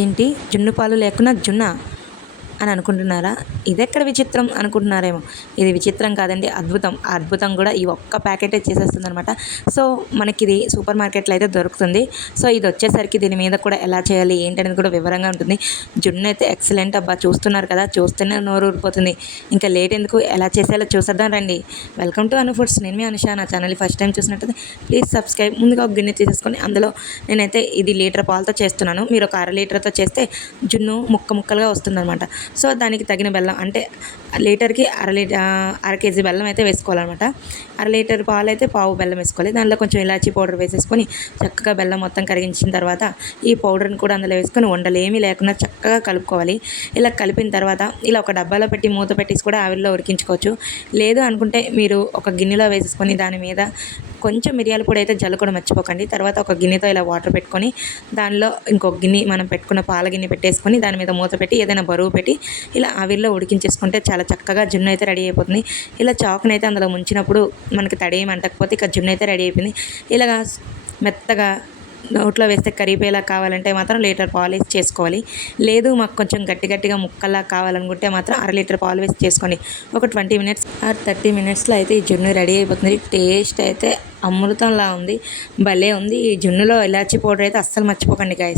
ఏంటి జున్ను పాలు లేకున్నా జున్న అని అనుకుంటున్నారా? ఇదెక్కడ విచిత్రం అనుకుంటున్నారేమో. ఇది విచిత్రం కాదండి, అద్భుతం. ఆ అద్భుతం కూడా ఈ ఒక్క ప్యాకెటే చేసేస్తుందనమాట. సో మనకిది సూపర్ మార్కెట్లో అయితే దొరుకుతుంది. సో ఇది వచ్చేసరికి దీని మీద కూడా ఎలా చేయాలి ఏంటనేది కూడా వివరంగా ఉంటుంది. జున్ను అయితే ఎక్సలెంట్ అబ్బా, చూస్తున్నారు కదా, చూస్తూనే నోరు ఊరిపోతుంది. ఇంకా లేట్ ఎందుకు, ఎలా చేసేయాలో చూసేద్దాం రండి. Welcome to Anu foods. నేను మీ అనుష. నా ఛానల్ని ఫస్ట్ టైం చూసినట్టయితే ప్లీజ్ సబ్స్క్రైబ్. ముందుగా ఒక గిన్నె తీసేసుకొని అందులో నేనైతే ఇది లీటర్ పాలతో చేస్తున్నాను. మీరు ఒక 1/2 లీటర్తో చేస్తే జున్ను ముక్కలుగా వస్తుందన్నమాట. సో దానికి తగిన బెల్లం అంటే లీటర్కి 1/2 కేజీ బెల్లం అయితే వేసుకోవాలన్నమాట. 1/2 లీటర్ పాలు అయితే పావు బెల్లం వేసుకోవాలి. దానిలో కొంచెం ఇలాచీ పౌడర్ వేసేసుకొని చక్కగా బెల్లం మొత్తం కరిగించిన తర్వాత ఈ పౌడర్ని కూడా అందులో వేసుకొని ఉండలేమీ లేకుండా చక్కగా కలుపుకోవాలి. ఇలా కలిపిన తర్వాత ఇలా ఒక డబ్బాలో పెట్టి మూత పెట్టేసి కూడా ఆవిరిలో ఉడికించుకోవచ్చు. లేదు అనుకుంటే మీరు ఒక గిన్నెలో వేసేసుకొని దాని మీద కొంచెం మిరియాల పొడి అయితే జల్లుకొని మర్చిపోకండి. తర్వాత ఒక గిన్నెతో ఇలా వాటర్ పెట్టుకొని దానిలో ఇంకొక గిన్నె మనం పెట్టుకున్న పాల గిన్నె పెట్టేసుకొని దాని మీద మూత పెట్టి ఏదైనా బరువు పెట్టి ఇలా ఆవిరిలో ఉడికించేసుకుంటే చాలా చక్కగా జున్ను అయితే రెడీ అయిపోతుంది. ఇలా చాకునైతే అందులో ముంచినప్పుడు మనకి తడేయం అంటకపోతే ఇక జున్ను అయితే రెడీ అయిపోయింది. ఇలాగా మెత్తగా నోట్లో వేస్తే కరిగిపోయేలా కావాలంటే మాత్రం లీటర్ పాలు వేసి చేసుకోవాలి. లేదు మాకు కొంచెం గట్టిగా ముక్కల్లా కావాలనుకుంటే మాత్రం 1/2 లీటర్ పాలు వేసి చేసుకోండి. ఒక 20 మినిట్స్ ఆర్ 30 మినిట్స్లో అయితే ఈ జున్ను రెడీ అయిపోతుంది. టేస్ట్ అయితే అమృతంలా ఉంది, భలే ఉంది. ఈ జున్నులో ఇలాచీ పౌడర్ అయితే అస్సలు మర్చిపోకండి గైస్.